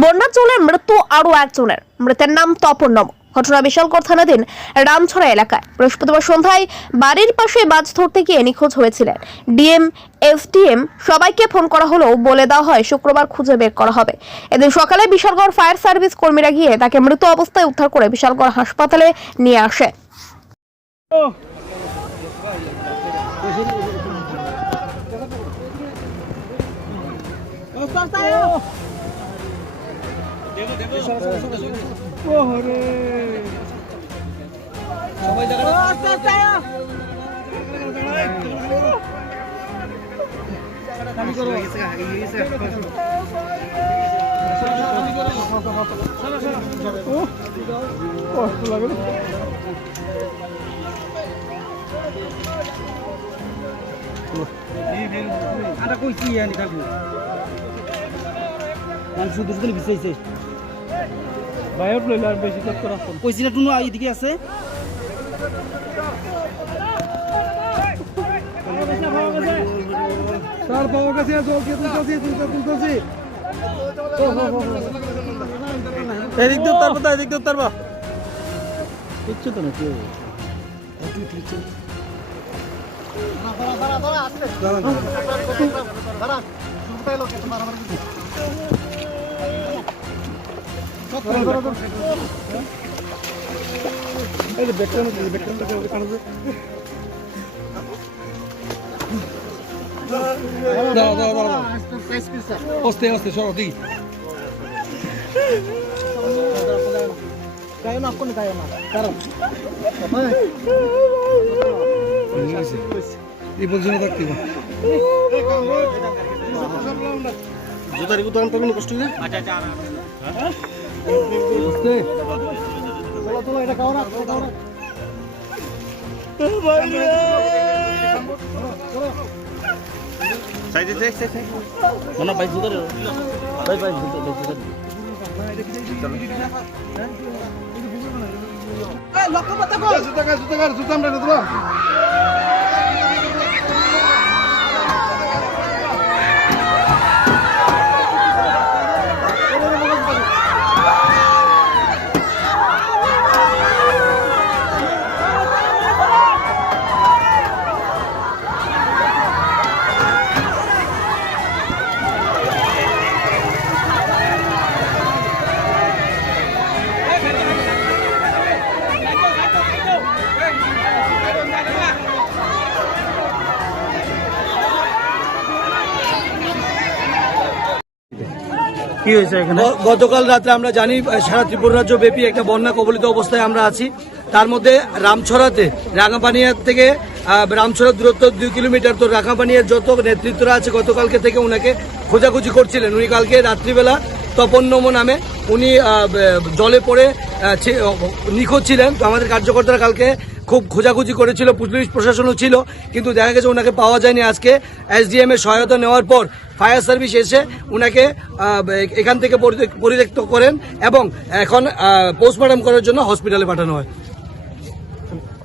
বন্যার জলে মৃত্যু আরও একজনের। মৃতের নাম তপন নম। ঘটনা বিশালগড় থানাধীন রামছড়া এলাকায়। বৃহস্পতিবার সন্ধ্যায় বাড়ির পাশে মাছ ধরতে গিয়ে নিখোঁজ হয়েছিলেন। ডিএম এসডিএম সবাইকে ফোন করা হলেও বলে দেওয়া হয় শুক্রবার খুঁজে বের করা হবে। এদিন সকালে বিশালগড় ফায়ার সার্ভিস কর্মীরা গিয়ে তাকে মৃত অবস্থায় উদ্ধার করে বিশালগড় হাসপাতালে নিয়ে আসে। আটা কইছি আনি কাকু। মানুষ শুধু শুধু বিচাইছে বায়ট লইলে আর বেশি কষ্ট রাখুন কইছি না টুনু এইদিকে আছে স্যার পাওয়া গেছে জলকে তুলতেছি তুলতে তুলতেছি এদিক দিয়ে উত্তর পাতা এদিক দিয়ে পা কিচ্ছু তো না কি এই যে বেটটা নাকি অস্তে অস্তে সরো দিই কায়ো না কোন কায়ো না কারণ এই পর্যন্ত থাকতে জুতারি গুতো আনতে কষ্ট নেই অস্তে চলো চলো এটা খাও না খাও না সাইডে সাইড সাইড বাইক জুতারি বাই বাই জুতা জুতা জুতা আমরা কি হয়েছে গতকাল রাত্রে আমরা জানি সারা ত্রিপুরা রাজ্য ব্যাপী একটা বন্যা কবলিত অবস্থায় আমরা আছি। তার মধ্যে রামছড়াতে রাঙাপানিয়ার থেকে রামছড়ার দূরত্ব দুই কিলোমিটার। তো রাঙাপানিয়ার যত নেতৃত্বরা আছে, গতকালকে থেকে ওনাকে খোঁজাখুঁজি করছিলেন। উনি কালকে রাত্রিবেলা তপন নম নামে উনি জলে পড়ে নিখোঁজ ছিলেন। তো আমাদের কার্যকর্তারা কালকে খুব খোঁজাখুঁজি করেছিল, পুলিশ প্রশাসনও ছিল, কিন্তু দেখা গেছে ওনাকে পাওয়া যায়নি আজকে। এসডিএম এর সহায়তা নেওয়ার পর ফায়ার সার্ভিস এসে ওনাকে এখান থেকে পরিত্যক্ত করেন এবং এখন পোস্টমর্টম করার জন্য হসপিটালে পাঠানো হয়।